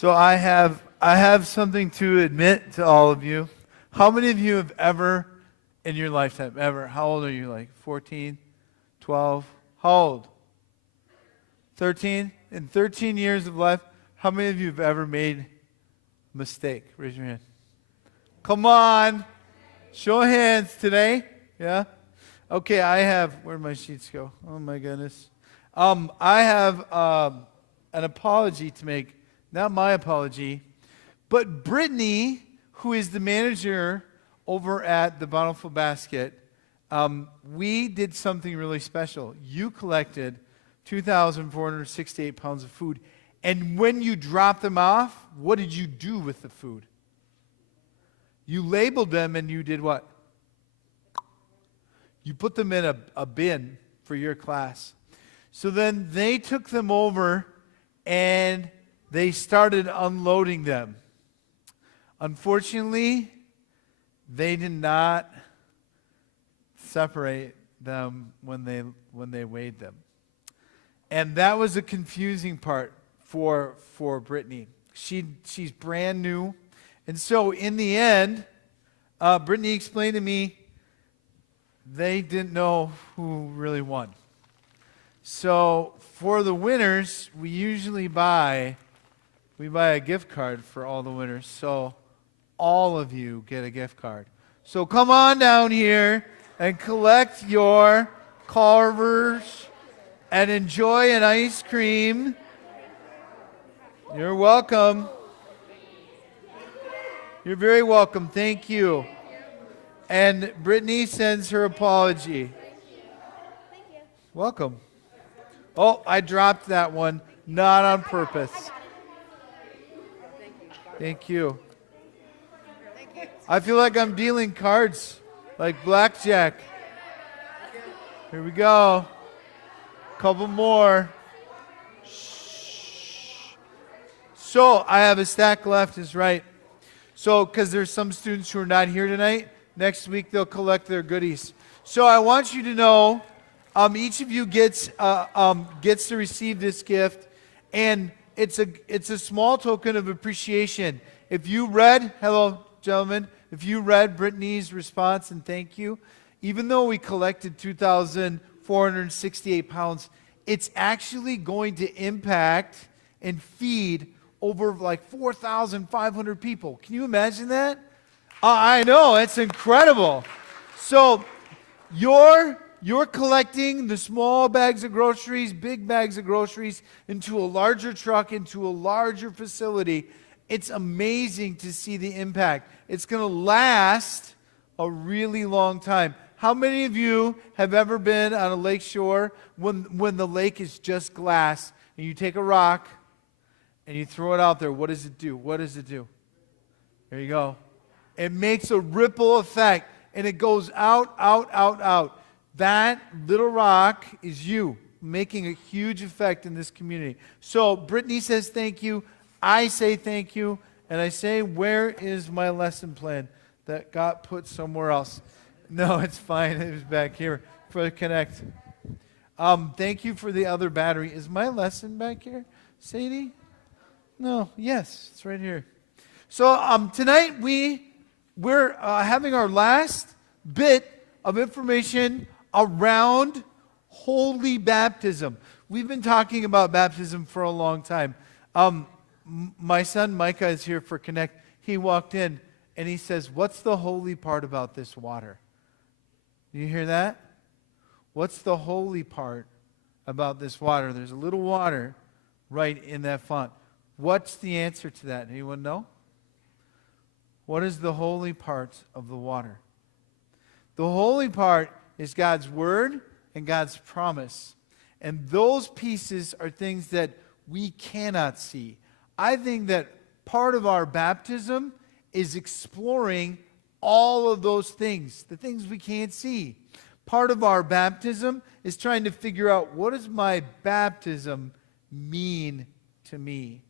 So I have something to admit to all of you. How many of you have ever, in your lifetime, ever, how old are you, like 14, 12? How old? 13? In 13 years of life, how many of you have ever made a mistake? Raise your hand. Come on. Show of hands today. Yeah? Okay, I have, where'd my sheets go? Oh my goodness. I have an apology to make. Not my apology, but Brittany, who is the manager over at the Bountiful Basket, we did something really special. You collected 2,468 pounds of food. And when you dropped them off, what did you do with the food? You labeled them and you did what? You put them in a bin for your class. So then they took them over and they started unloading them. Unfortunately, they did not separate them when they weighed them. And that was a confusing part for Brittany. She's brand new. And so in the end, Brittany explained to me they didn't know who really won. So for the winners, we usually buy a gift card for all the winners. So all of you get a gift card. So come on down here and collect your Carvers and enjoy an ice cream. You're welcome. You're very welcome. Thank you. And Brittany sends her apology. Welcome. Oh, I dropped that one. Not on purpose. Thank you. I feel like I'm dealing cards, like blackjack. Here we go. Couple more. Shh. So I have a stack left, is right. So, because there's some students who are not here tonight, next week they'll collect their goodies. So I want you to know, each of you gets to receive this gift, and it's a small token of appreciation. If you read, hello, gentlemen, if you read Brittany's response and thank you, even though we collected 2,468 pounds, it's actually going to impact and feed over like 4,500 people. Can you imagine that? I know, it's incredible. So you're collecting the small bags of groceries, big bags of groceries, into a larger truck, into a larger facility. It's amazing to see the impact. It's going to last a really long time. How many of you have ever been on a lake shore when the lake is just glass and you take a rock and you throw it out there? What does it do? What does it do? There you go. It makes a ripple effect and it goes out, out, out, out. That little rock is you making a huge effect in this community. So Brittany says thank you. I say thank you. And I say, where is my lesson plan that got put somewhere else? No, it's fine. It was back here for the Connect. Thank you for the other battery. Is my lesson back here, Sadie? No. Yes, it's right here. So tonight we're having our last bit of information around holy baptism. We've been talking about baptism for a long time. My son Micah is here for Connect. He walked in and he says, "What's the holy part about this water?" Do you hear that? What's the holy part about this water? There's a little water right in that font. What's the answer to that? Anyone know? What is the holy part of the water? The holy part is God's word and God's promise. And those pieces are things that we cannot see. I think that part of our baptism is exploring all of those things, the things we can't see. Part of our baptism is trying to figure out, what does my baptism mean to me?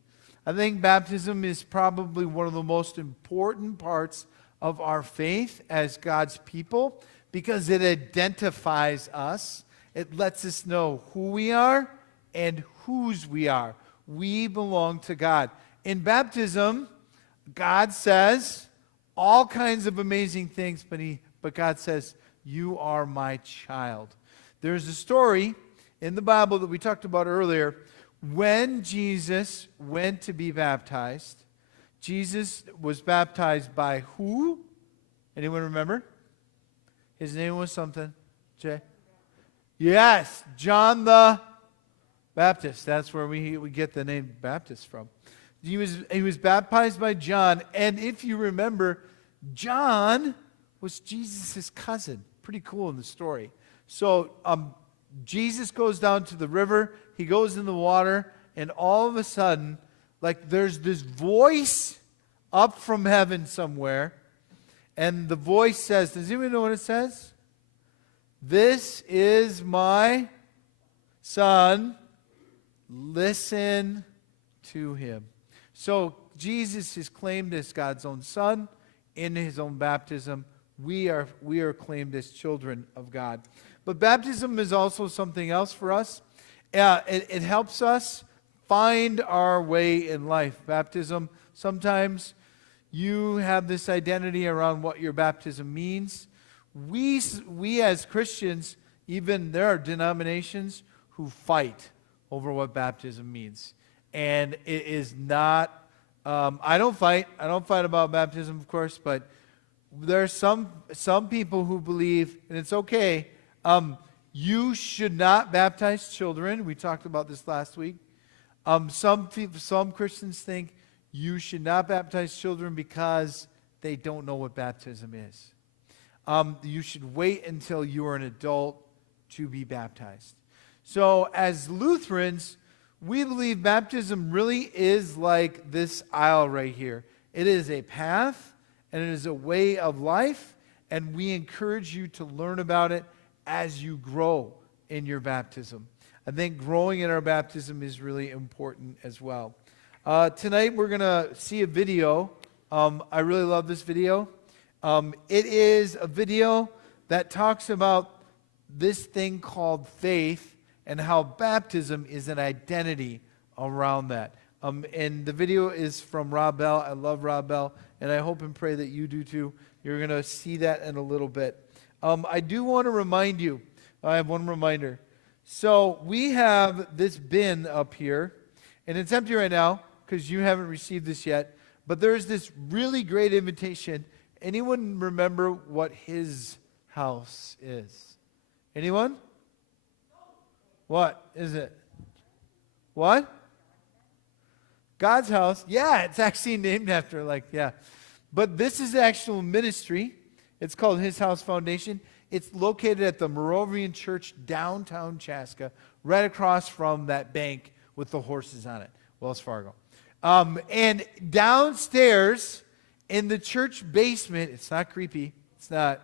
I think baptism is probably one of the most important parts of our faith as God's people, because it identifies us. It lets us know who we are and whose we are. We belong to God. in baptism, God says all kinds of amazing things, but God says, you are my child. There's a story in the Bible that we talked about earlier. When Jesus went to be baptized, Jesus was baptized by who? Anyone remember? His name was something. Jay? Yes, John the Baptist. That's where we get the name Baptist from. He was baptized by John, and if you remember, John was Jesus' cousin. Pretty cool in the story. So Jesus goes down to the river, he goes in the water, and all of a sudden, like there's this voice up from heaven somewhere, and the voice says, does anyone know what it says? This is my son, listen to him. So Jesus is claimed as God's own son in his own baptism. We are claimed as children of God. But baptism is also something else for us. It helps us find our way in life. Baptism, sometimes you have this identity around what your baptism means. We as Christians, even there are denominations who fight over what baptism means. And it is not, I don't fight about baptism, of course, but there are some people who believe, and it's okay, you should not baptize children. We talked about this last week. Some Christians think you should not baptize children because they don't know what baptism is. You should wait until you are an adult to be baptized. So as Lutherans, we believe baptism really is like this aisle right here. It is a path, and it is a way of life, and we encourage you to learn about it as you grow in your baptism. I think growing in our baptism is really important as well. Tonight we're going to see a video. I really love this video. It is a video that talks about this thing called faith and how baptism is an identity around that. And the video is from Rob Bell. I love Rob Bell, and I hope and pray that you do too. You're going to see that in a little bit. I do want to remind you, I have one reminder. So we have this bin up here, and it's empty right now because you haven't received this yet. But there's this really great invitation. Anyone remember what his house is? Anyone? What is it? What? God's house. Yeah, it's actually named after, But this is the actual ministry. It's called His House Foundation. It's located at the Moravian Church, downtown Chaska, right across from that bank with the horses on it, Wells Fargo. And downstairs in the church basement, it's not creepy, it's not,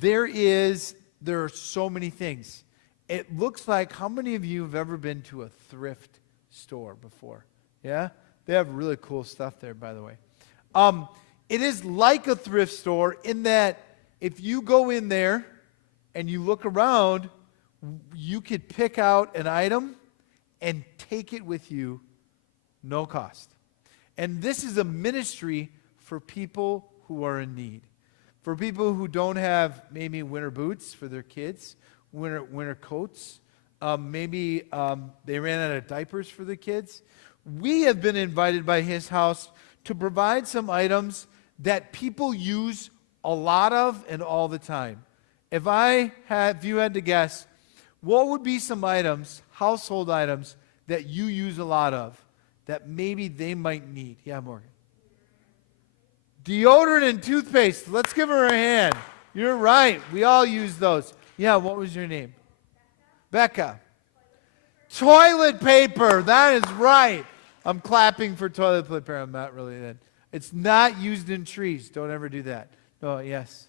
there are so many things. It looks like, how many of you have ever been to a thrift store before? Yeah? They have really cool stuff there, by the way. It is like a thrift store in that if you go in there and you look around, you could pick out an item and take it with you, no cost. And this is a ministry for people who are in need. For people who don't have maybe winter boots for their kids, winter coats. Maybe they ran out of diapers for the kids. We have been invited by His House to provide some items that people use a lot of and all the time. If you had to guess, what would be some items, household items, that you use a lot of that maybe they might need? Yeah, Morgan. Deodorant and toothpaste. Let's give her a hand. You're right. We all use those. Yeah, what was your name? Becca. Toilet paper. That is right. I'm clapping for toilet paper. I'm not really that. It's not used in trees. Don't ever do that. Oh, yes.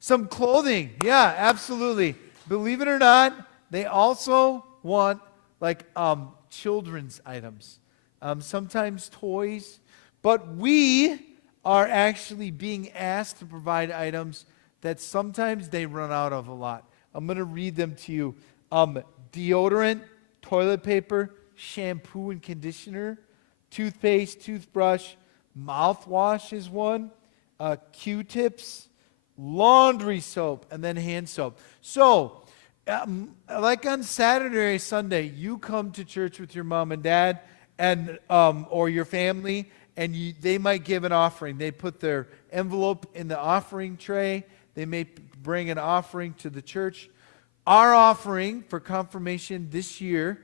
Some clothing. Yeah, absolutely. Believe it or not, they also want children's items. Sometimes toys. But we are actually being asked to provide items that sometimes they run out of a lot. I'm going to read them to you. Deodorant, toilet paper, shampoo and conditioner, toothpaste, toothbrush, mouthwash is one, Q-tips, laundry soap, and then hand soap. So, like on Saturday or Sunday, you come to church with your mom and dad, and or your family, and they might give an offering. They put their envelope in the offering tray. They may bring an offering to the church. Our offering for confirmation this year,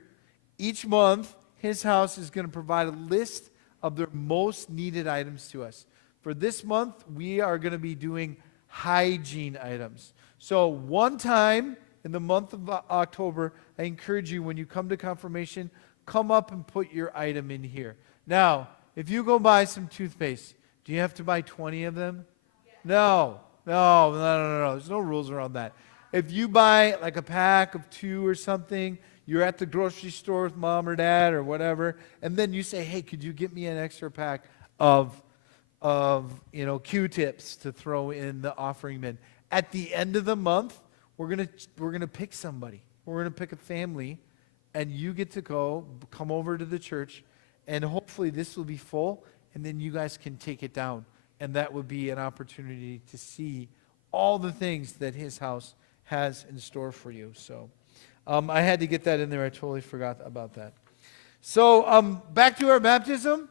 each month, His House is going to provide a list of their most needed items to us. For this month, we are going to be doing hygiene items. So one time in the month of October, I encourage you, when you come to confirmation, come up and put your item in here. Now, if you go buy some toothpaste, do you have to buy 20 of them? No. There's no rules around that. If you buy like a pack of 2 or something, you're at the grocery store with mom or dad or whatever, and then you say, hey, could you get me an extra pack of Q-tips to throw in the offering bin? At the end of the month, we're gonna pick somebody. We're gonna pick a family, and you get to come over to the church, and hopefully this will be full, and then you guys can take it down. And that would be an opportunity to see all the things that His House has in store for you. So I had to get that in there. I totally forgot about that. So back to our baptism.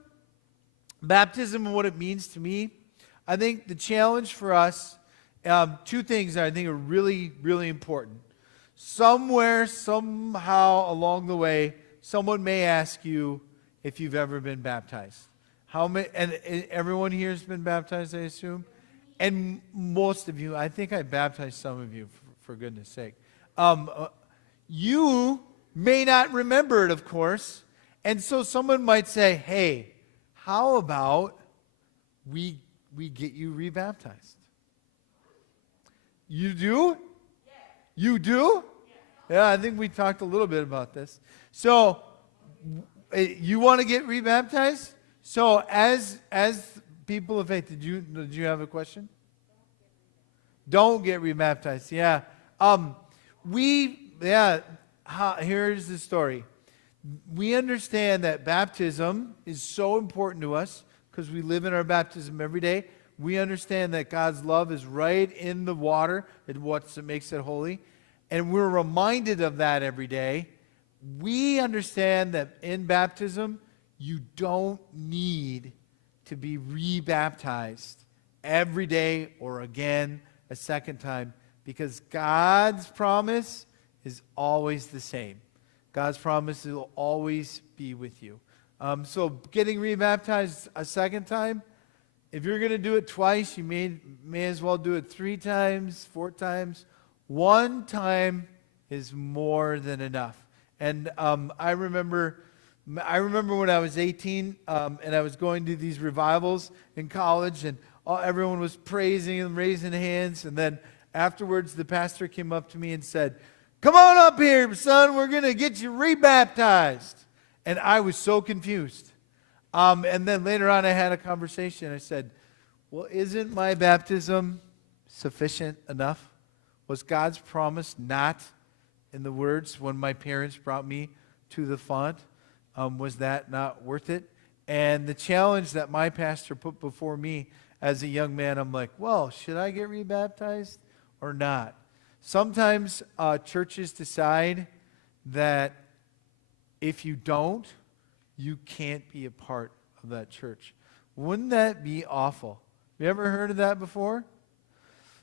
Baptism and what it means to me. I think the challenge for us, 2 things that I think are really, really important. Somewhere, somehow along the way, someone may ask you if you've ever been baptized. How many? And everyone here has been baptized, I assume? And most of you, I think I baptized some of you, for goodness sake. You may not remember it, of course. And so someone might say, hey, how about we get you rebaptized? You do? You do? Yeah, I think we talked a little bit about this. So, you want to get rebaptized? So, as people of faith, did you have a question? Don't get rebaptized. Yeah. Here's the story. We understand that baptism is so important to us because we live in our baptism every day. We understand that God's love is right in the water, and what makes it holy. And we're reminded of that every day. We understand that in baptism, you don't need to be rebaptized every day or again a second time, because God's promise is always the same. God's promise will always be with you. So getting rebaptized a second time, if you're going to do it twice, you may as well do it 3 times, 4 times. 1 time is more than enough. And I remember when I was 18 and I was going to these revivals in college, and everyone was praising and raising hands. And then afterwards, the pastor came up to me and said, "Come on up here, son. We're going to get you rebaptized." And I was so confused. And then later on, I had a conversation. I said, well, isn't my baptism sufficient enough? Was God's promise not in the words when my parents brought me to the font? Was that not worth it? And the challenge that my pastor put before me as a young man, I'm like, well, should I get rebaptized or not? Sometimes churches decide that if you don't, you can't be a part of that church. Wouldn't that be awful? Have you ever heard of that before?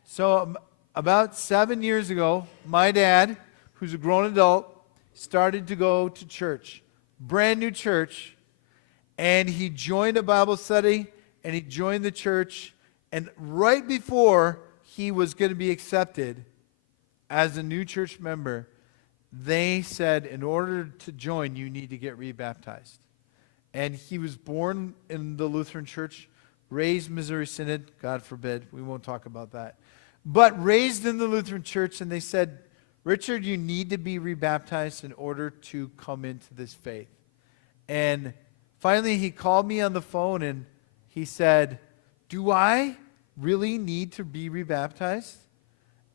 So about 7 years ago, my dad, who's a grown adult, started to go to church, brand new church, and he joined a Bible study, and he joined the church, and right before he was going to be accepted as a new church member, they said, in order to join, you need to get rebaptized. And he was born in the Lutheran Church, raised Missouri Synod, God forbid, we won't talk about that, but raised in the Lutheran Church, and they said, Richard, you need to be rebaptized in order to come into this faith. And finally, he called me on the phone, and he said, do I really need to be rebaptized?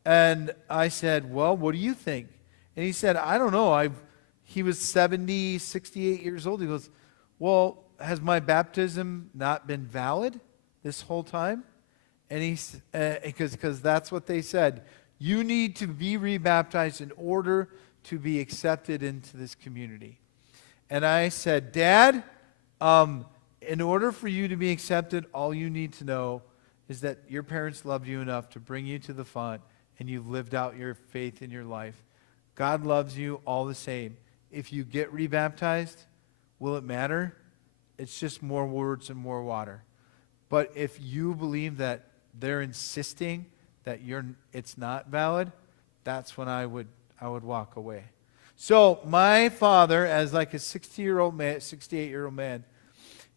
And I said, well, what do you think? And he said, I don't know. He was 70, 68 years old. He goes, well, has my baptism not been valid this whole time? And because that's what they said. You need to be rebaptized in order to be accepted into this community. And I said, Dad, in order for you to be accepted, all you need to know is that your parents loved you enough to bring you to the font, and you've lived out your faith in your life. God loves you all the same. If you get rebaptized, will it matter? It's just more words and more water. But if you believe that they're insisting that it's not valid, that's when I would walk away. So my father, as like a 68-year-old man,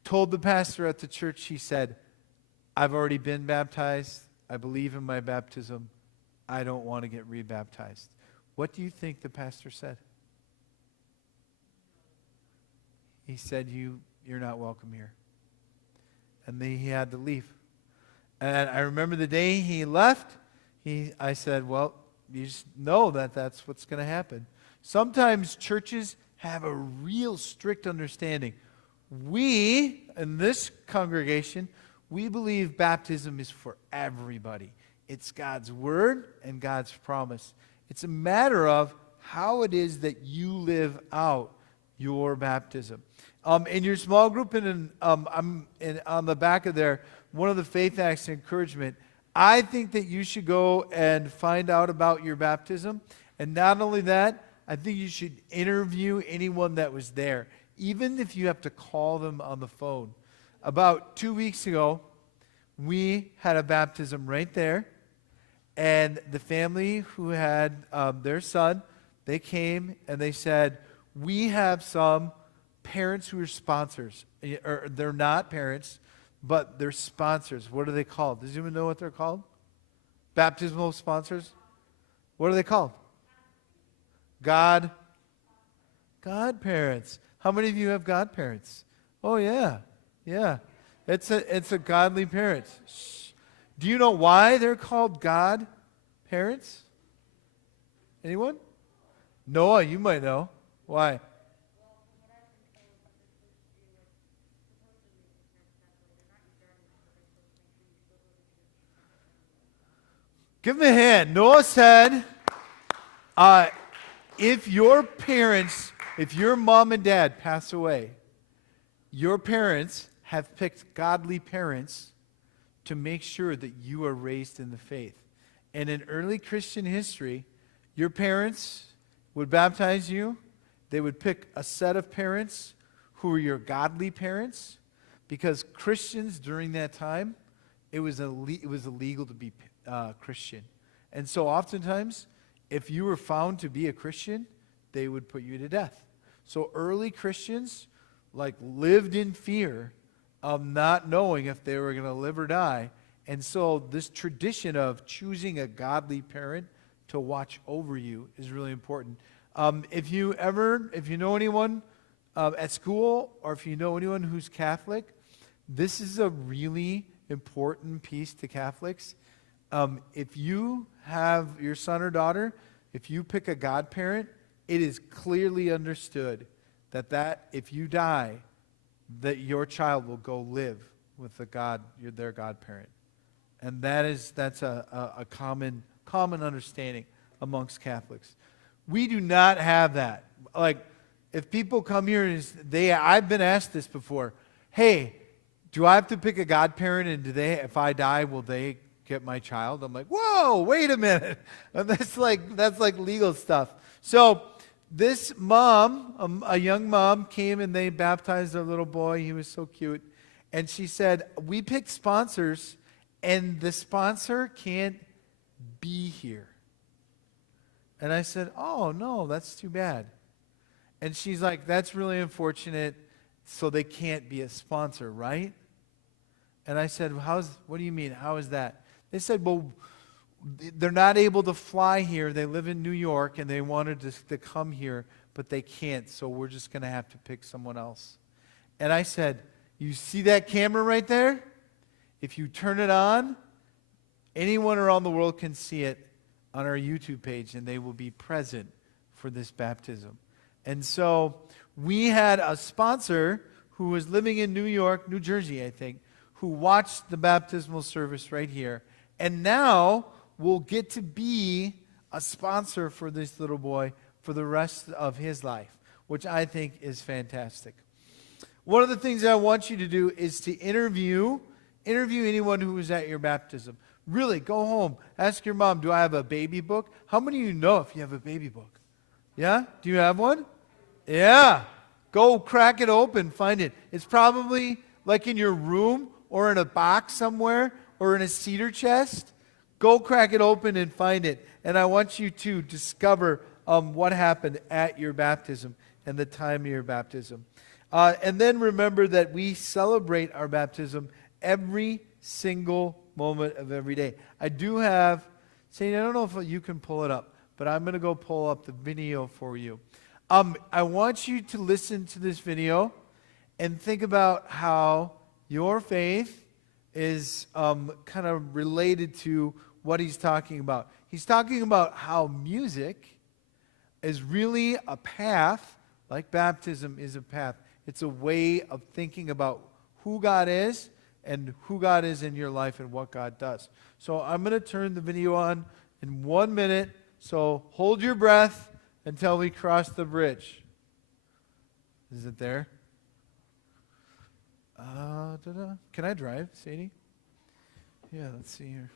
told the pastor at the church, he said, I've already been baptized. I believe in my baptism. I don't want to get rebaptized. What do you think the pastor said? He said, you're not welcome here. And then he had to leave. And I remember the day he left, I said, well, you just know that that's what's going to happen. Sometimes churches have a real strict understanding. We, in this congregation, we believe baptism is for everybody. It's God's word and God's promise. It's a matter of how it is that you live out your baptism. In your small group, on the back of there, one of the faith acts of encouragement, I think that you should go and find out about your baptism. And not only that, I think you should interview anyone that was there, even if you have to call them on the phone. About 2 weeks ago, we had a baptism right there. And the family who had their son, they came and they said, we have some parents who are sponsors. Or they're not parents, but they're sponsors. What are they called? Does anyone know what they're called? Baptismal sponsors? What are they called? Godparents. How many of you have godparents? Oh, yeah. Yeah. It's a godly parent. Shh. Do you know why they're called godparents? Anyone? Noah, you might know. Why? Give him a hand. Noah said, if your mom and dad pass away, your parents have picked godly parents to make sure that you are raised in the faith. And in early Christian history, your parents would baptize you. They would pick a set of parents who were your godly parents, because Christians during that time, it was illegal to be Christian. And so oftentimes, if you were found to be a Christian, they would put you to death. So early Christians lived in fear of not knowing if they were going to live or die. And so this tradition of choosing a godly parent to watch over you is really important. If you know anyone at school, or if you know anyone who's Catholic, this is a really important piece to Catholics. If you have your son or daughter, if you pick a godparent, it is clearly understood that if you die, that your child will go live with their godparent. And that's a common understanding amongst Catholics. We do not have that. If people come here and I've been asked this before, hey, do I have to pick a godparent, and if I die, will they get my child? I'm like, whoa, wait a minute. And that's like legal stuff. So this mom, a young mom, came and they baptized their little boy. He was so cute. And she said, we picked sponsors, and the sponsor can't be here. And I said, oh, no, that's too bad. And she's like, that's really unfortunate, so they can't be a sponsor, right? And I said, what do you mean? How is that? They said, well, they're not able to fly here. They live in New York, and they wanted to come here, but they can't, so we're just going to have to pick someone else. And I said, you see that camera right there? If you turn it on, anyone around the world can see it on our YouTube page, and they will be present for this baptism. And so we had a sponsor who was living in New York, New Jersey, I think, who watched the baptismal service right here, and now will get to be a sponsor for this little boy for the rest of his life, which I think is fantastic. One of the things I want you to do is to interview anyone who was at your baptism. Really, go home. Ask your mom, do I have a baby book? How many of you know if you have a baby book? Yeah? Do you have one? Yeah. Go crack it open, find it. It's probably like in your room or in a box somewhere or in a cedar chest. Go crack it open and find it. And I want you to discover what happened at your baptism and the time of your baptism. And then remember that we celebrate our baptism every single moment of every day. I do have, Sadie, I don't know if you can pull it up, but I'm going to go pull up the video for you. I want you to listen to this video and think about how your faith is kind of related to what he's talking about. He's talking about how music is really a path, like baptism is a path. It's a way of thinking about who God is and who God is in your life and what God does. So I'm going to turn the video on in 1 minute. So hold your breath until we cross the bridge. Is it there? Can I drive, Sadie? Yeah, let's see here.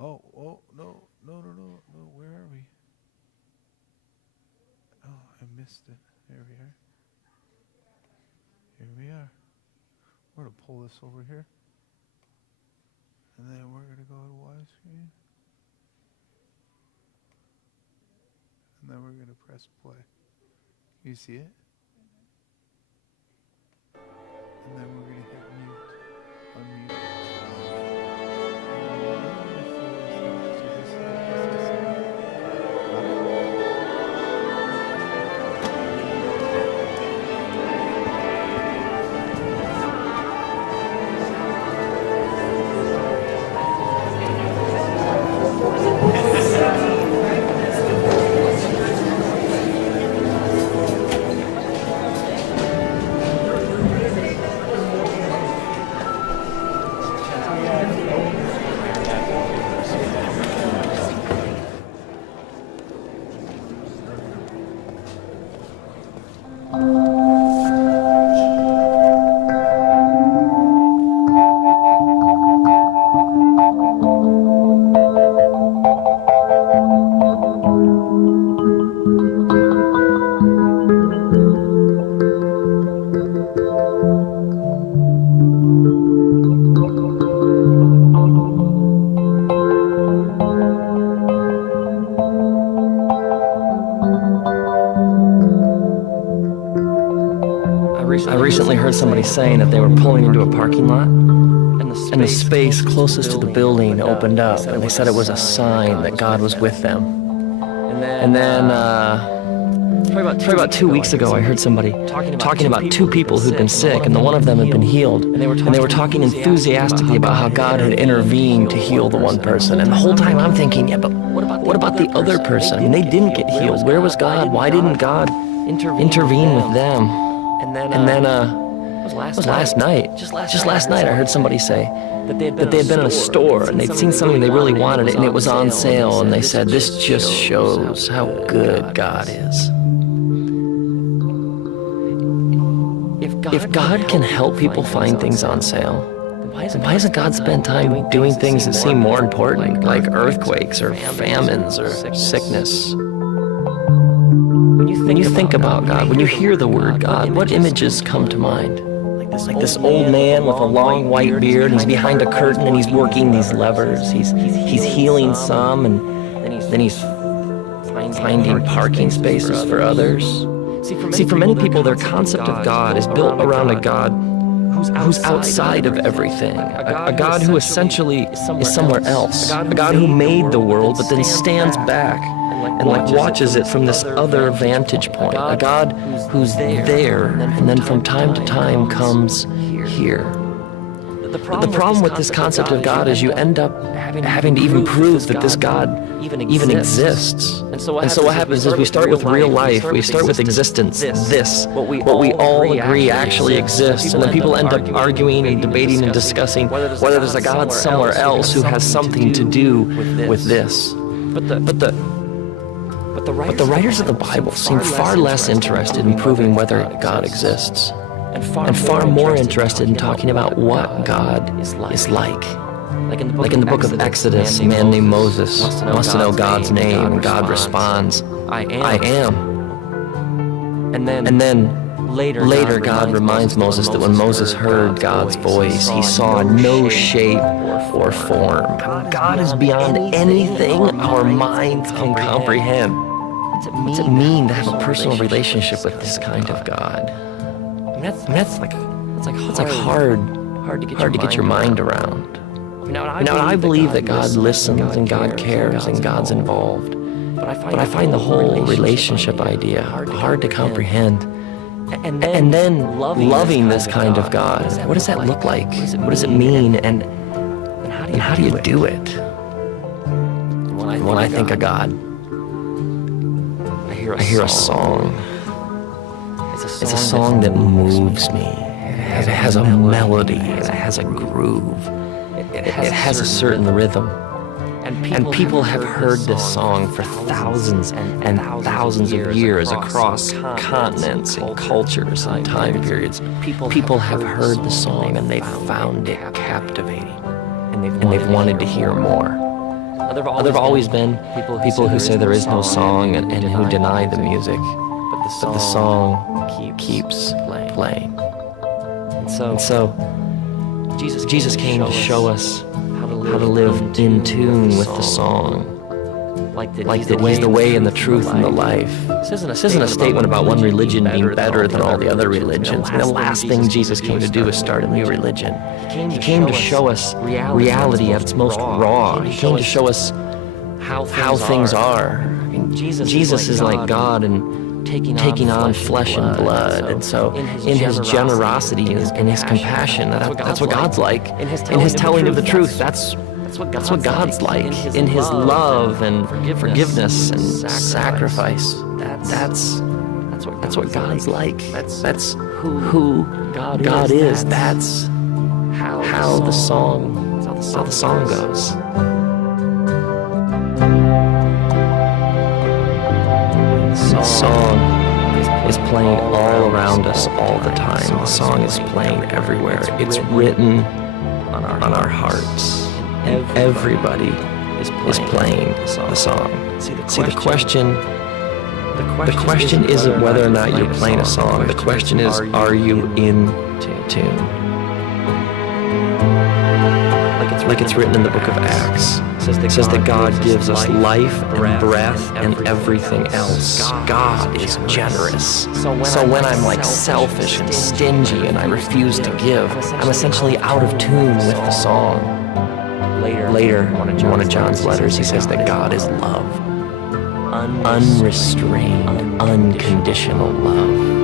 Oh, no, where are we? Oh, I missed it. There we are. Here we are. We're going to pull this over here. And then we're going to go to widescreen. And then we're going to press play. You see it? And then we're going to hit mute. Unmute. I recently heard somebody saying that they were pulling into a parking lot, and the space closest to the building opened up, and they said it was a sign that God was with them. And then, probably about 2 weeks ago, I heard somebody talking about two people who'd been sick, and the one of them had been healed. And they were talking enthusiastically about how God had intervened to heal the one person. And the whole time I'm thinking, yeah, but what about the other person? And they didn't get healed. Where was God? Why didn't God intervene with them? And then it was last night. Just last night I heard somebody say that they had been in a store and they'd seen something they really wanted and it was on sale, and they said, this just shows how good God is. If God can help people find things on sale, then why doesn't God spend time doing things that seem more important, like earthquakes or famines or sickness? When you think about God, when you hear the word God, what images come to mind? Like this old man with a long white beard, and he's behind a curtain and he's working these levers. He's healing some, and then he's finding parking spaces for others. See, for many people, their concept of God is built around a God who's outside of everything, a God who essentially is somewhere else, a God who made the world but then stands back and watches it from this other vantage point, a God who's there and then from time to time comes here. the problem with this concept of God is you end up having to even prove that this God even exists. And so what happens is we start with real life, we start with existence, this, what we all agree actually exists, and then people end up arguing and debating and discussing whether there's a God somewhere else who has something to do with this. But the writers of the Bible seem far less interested in proving whether God exists, and far more interested in talking about what God is like. Like in the book of Exodus, a man named Moses wants to know God's name, and God responds, I am. And then later God reminds Moses that when Moses heard God's voice, he saw no shape or form. God is beyond anything our minds can comprehend. What's it mean to have a personal relationship with this kind of God? That's like hard to get your mind around. Now, I believe that God listens and God cares and God's involved, but I find the whole relationship idea hard to comprehend. And then loving this kind of God, what does that look like? What does it mean? And how do you do it? When I think of God, I hear a song. It's a song that moves me. It has a melody and it has a groove. It has a certain rhythm. And people have heard this song for thousands and thousands of years across continents and cultures and time periods. People have heard the song and they've found it captivating. And they've wanted to hear more. There have always been people who say there is no song and who deny the music. But the song keeps playing. And so Jesus came to show us how to live in tune with the song. Like that he's the way and the truth and the life. This isn't a statement about one religion being better than all the other religions. The last thing Jesus came to do is start a new religion. He came to show us reality at its most raw. He came to show us how things are. Jesus is like God and taking on flesh and blood. And so in his generosity and his compassion, that's what God's like. In his telling of the truth, that's what God's like. In his love and forgiveness and sacrifice, that's what God's like. That's who God is. That's how the song goes. The song is playing all around us all the time. The song is playing everywhere. It's written on our hearts. Everybody is playing the song. See, the question isn't whether or not you're playing a song. The question is, are you in tune? Like it's written in the book of Acts. It says that God gives us life and breath and everything else. God is generous. So when I'm like selfish and stingy and I refuse to give, I'm essentially out of tune with the song. Later, in one of John's letters, he says that God is love. Unrestrained, unconditional love.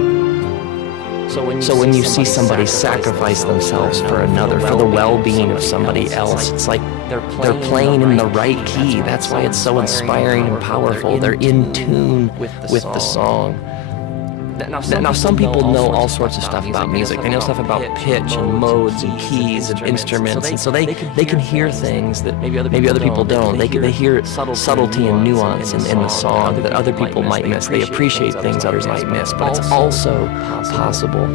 So when you see somebody sacrifice themselves for another, for the well-being of somebody else, it's like they're playing in the right key. That's why it's so inspiring and powerful. They're in tune with the song. Now, some people know all sorts of stuff about music. They know stuff about pitch and modes and keys and instruments, and so they can hear things that maybe other people don't. They hear subtlety and nuance in the song that other people might miss. They appreciate things others might miss, but it's also possible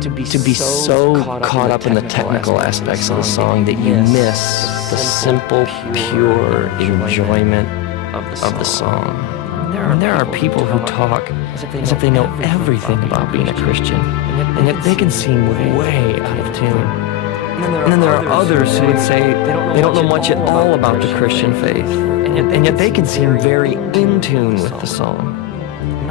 to be so caught up in the technical aspects of the song that you miss the simple, pure enjoyment of the song. There are people who talk as if they know everything about being a Christian, and yet they can seem way out of tune. And then there are others who would say they don't know much at all about the Christian faith, and yet they can seem very in tune with the song.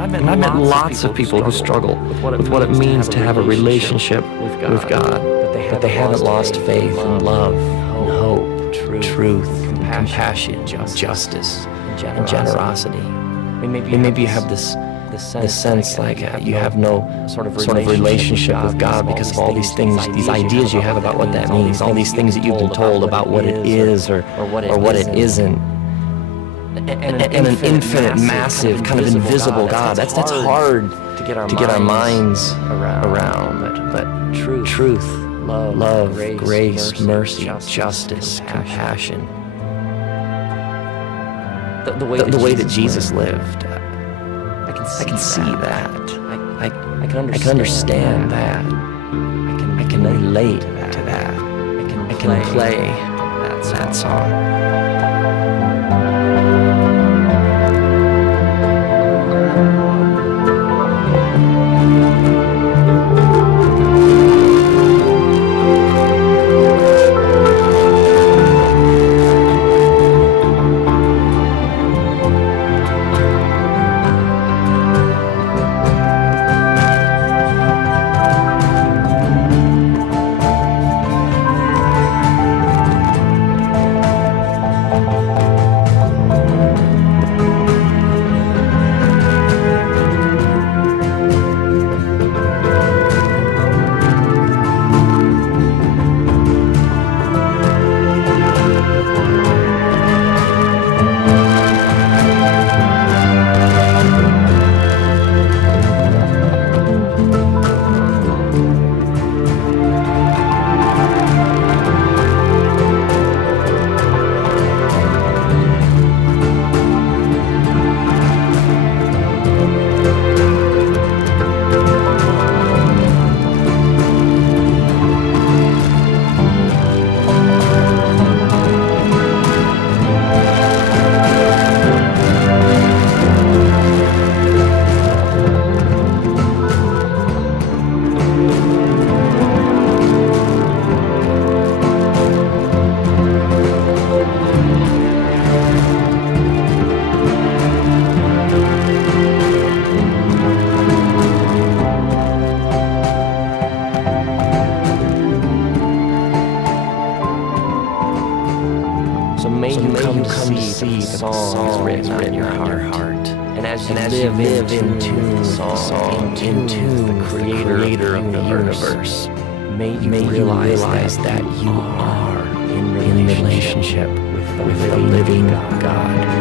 And I've met lots of people who struggle with what it means to have a relationship with God, that they haven't lost faith and love and hope, truth, compassion, justice, and generosity. Maybe you have this the sense like you have no sort of relationship with God because of all these things, these ideas you have about what that means, all these things that you've been told about what it is or what it isn't. And an infinite, massive, kind of invisible God. That's hard to get our minds around. But truth, love, grace, mercy, justice, compassion. The way that Jesus lived. I can see that. I can understand that. I can relate to that. I can play that song. May you come to see the songs written on your heart. And as you live in tune with the song, in tune with the creator of the universe, may you realize that you are in relationship with the living God.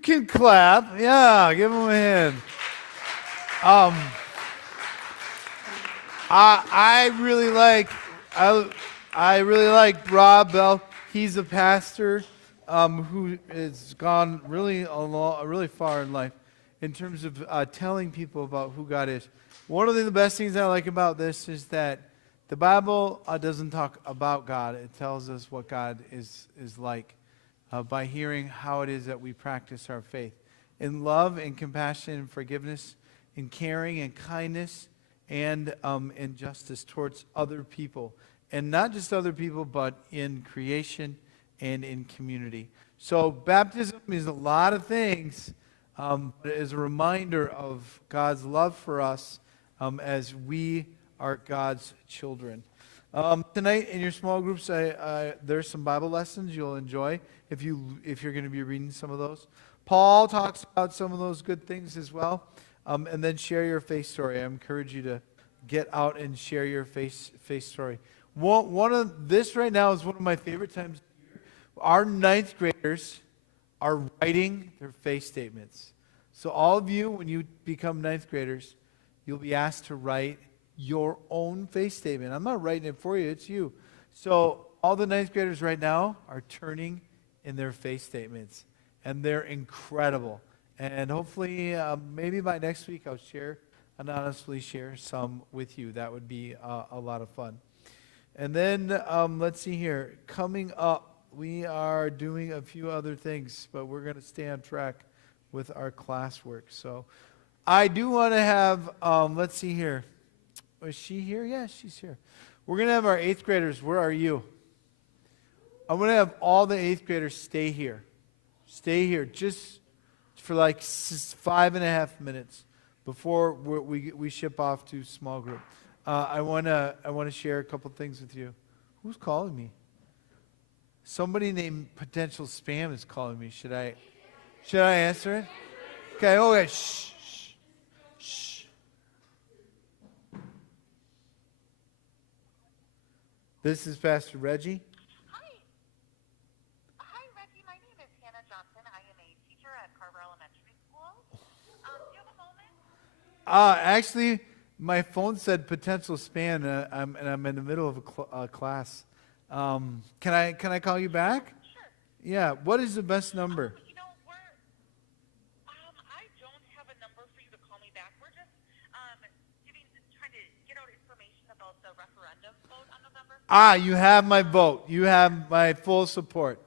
Can clap. Yeah, give them a hand. I really like Rob Bell. He's a pastor who has gone really far in life in terms of telling people about who God is. One of the best things I like about this is that the Bible doesn't talk about God. It tells us what God is like. By hearing how it is that we practice our faith. In love and compassion and forgiveness, in caring and kindness, and in justice towards other people. And not just other people, but in creation and in community. So baptism is a lot of things, but it is a reminder of God's love for us as we are God's children. Tonight in your small groups, there's some Bible lessons you'll enjoy if you're going to be reading some of those. Paul talks about some of those good things as well. And then share your faith story. I encourage you to get out and share your faith story. One of this right now is one of my favorite times. Our ninth graders are writing their faith statements. So all of you, when you become ninth graders, you'll be asked to write your own faith statement. I'm not writing it for you, it's you. So all the ninth graders right now are turning in their faith statements, and they're incredible. And hopefully, maybe by next week, I'll anonymously share some with you. That would be a lot of fun. And then, let's see here. Coming up, we are doing a few other things, but we're going to stay on track with our classwork. So I do want to have, let's see here. Is she here? Yeah, she's here. We're going to have our 8th graders. Where are you? I'm going to have all the 8th graders stay here. Stay here just for like 5.5 minutes before we ship off to small group. I want to share a couple things with you. Who's calling me? Somebody named Potential Spam is calling me. Should I answer it? Okay, okay. Shh. Shh. This is Pastor Reggie. Hi, Reggie. My name is Hannah Johnson. I am a teacher at Carver Elementary School. Do you have a moment? Actually, my phone said potential spam, and I'm in the middle of a class. Can I call you back? Sure. Yeah. What is the best number? I don't have a number for you to call me back. We're just trying to get out information about the referendum vote on November. You have my vote. You have my full support.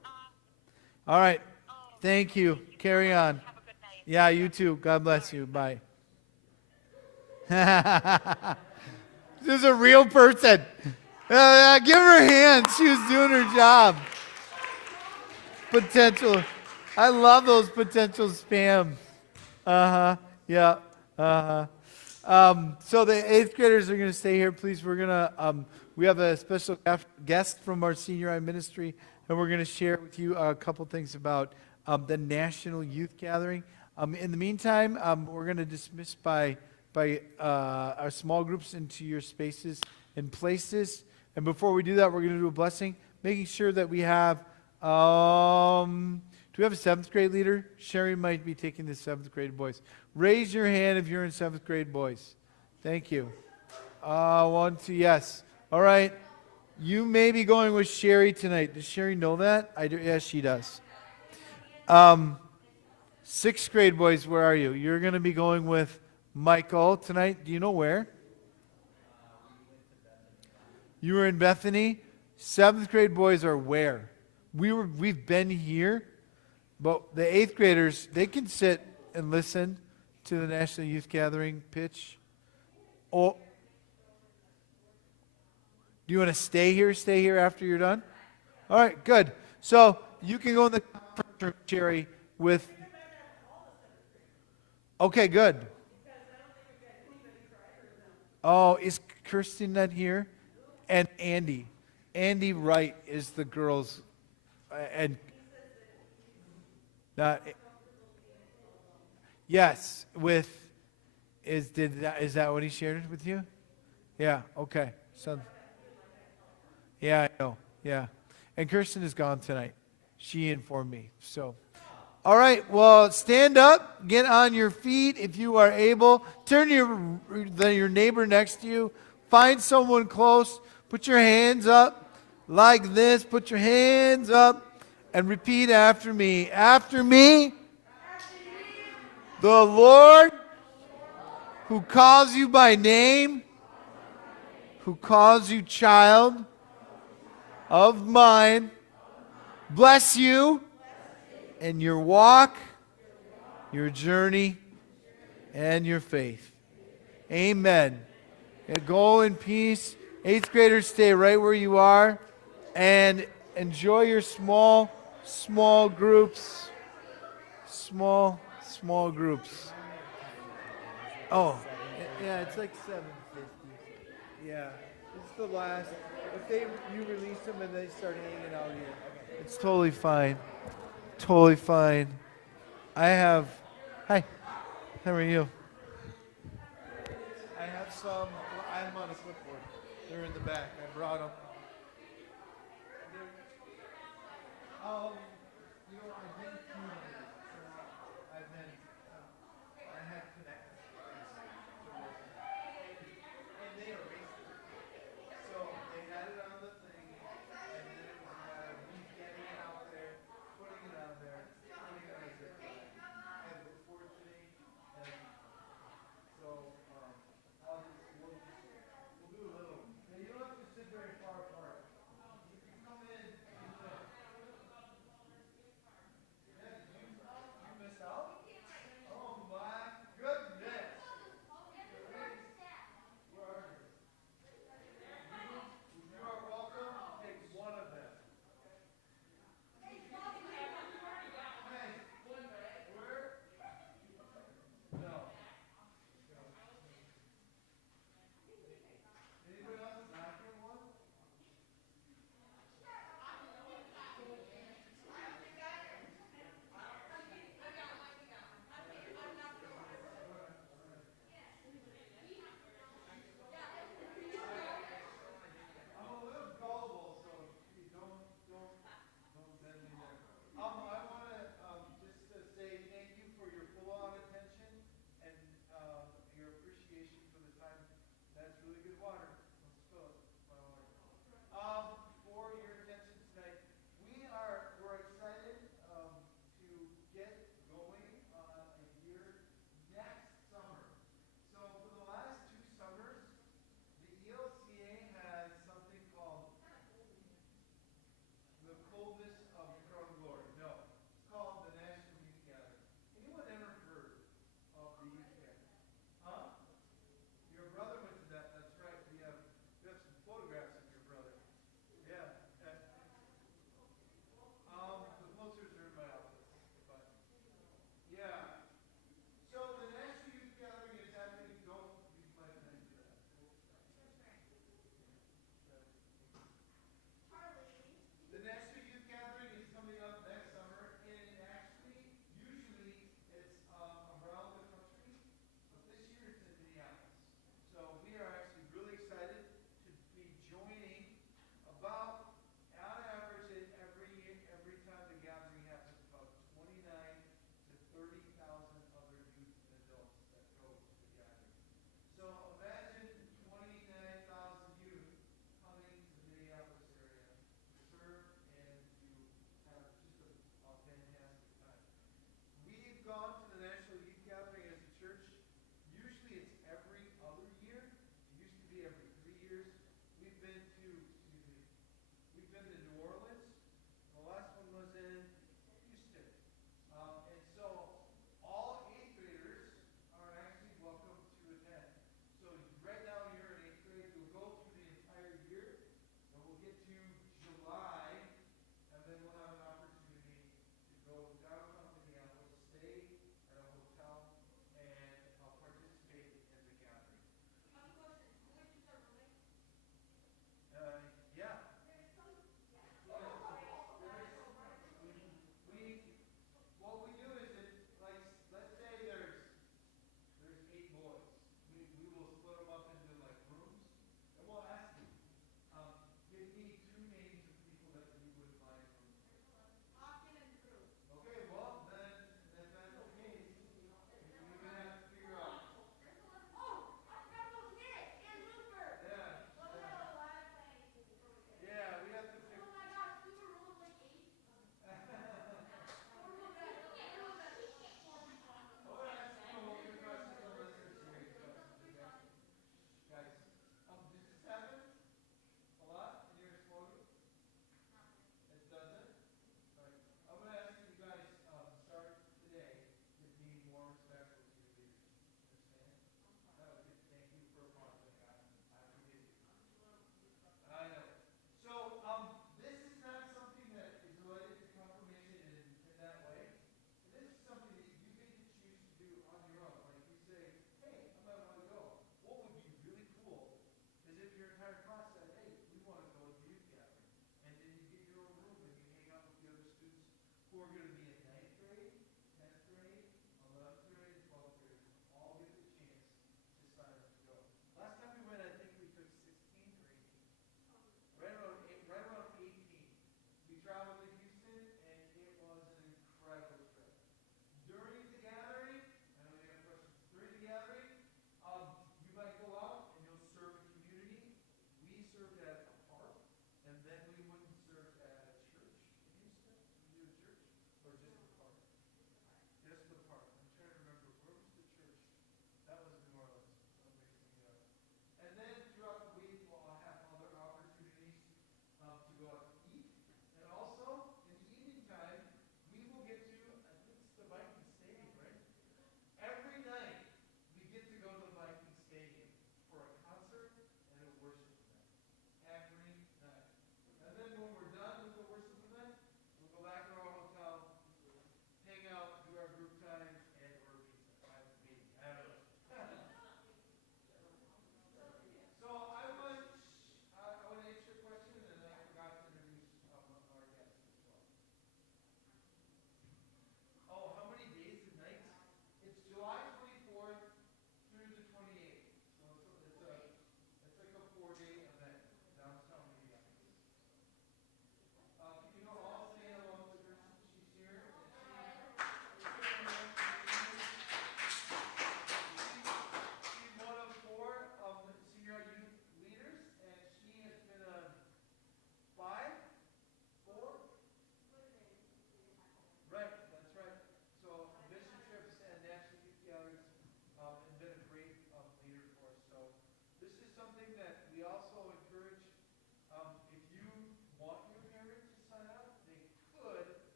All right. Thank you. Carry on. Have a good night. Yeah, you too. God bless you. Bye. This is a real person. Give her a hand. She was doing her job. Potential. I love those potential spams. Yeah. So the 8th graders are going to stay here, please. We're going to, we have a special guest from our senior high ministry, and we're going to share with you a couple things about the National Youth Gathering. In the meantime, we're going to dismiss by our small groups into your spaces and places. And before we do that, we're going to do a blessing, making sure that we have, do we have a 7th grade leader? Sherry might be taking the 7th grade boys. Raise your hand if you're in 7th grade boys. Thank you. 1, 2, yes. All right. You may be going with Sherry tonight. Does Sherry know that? I do. Yes, she does. 6th grade boys, where are you? You're going to be going with Michael tonight. Do you know where? You were in Bethany. 7th grade boys are where? We've been here, but the 8th graders, they can sit and listen to the National Youth Gathering pitch. Oh, do you want to stay here? Stay here after you're done? All right, good. So you can go in the conference room, Sherry, with. Okay, good. Oh, is Kirsten not here? And Andy. Andy Wright is the girls. And not. Yes, with. Is that what he shared with you? Yeah, okay. So. Yeah, I know. Yeah. And Kirsten is gone tonight. She informed me. So. All right, well, stand up, get on your feet if you are able. Turn to your neighbor next to you. Find someone close. Put your hands up like this. Put your hands up and repeat after me. After me, the Lord who calls you by name, who calls you child of mine, bless you in your walk, your journey, and your faith. Amen. And go in peace. 8th graders, stay right where you are and enjoy your small groups. Small groups. Oh, yeah, it's like 7:50. Yeah, it's the last. If you release them and they start hanging out here, it's totally fine. Totally fine. Hi, how are you? I have some, I'm on a clipboard. They're in the back. I brought them. I didn't do it. I had connected. And they erased it. So they had it on the thing, and then it was a matter of me getting it out there, putting it on there, putting it on there, and before today, so we'll do a little. You don't have to sit very far apart.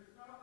There's not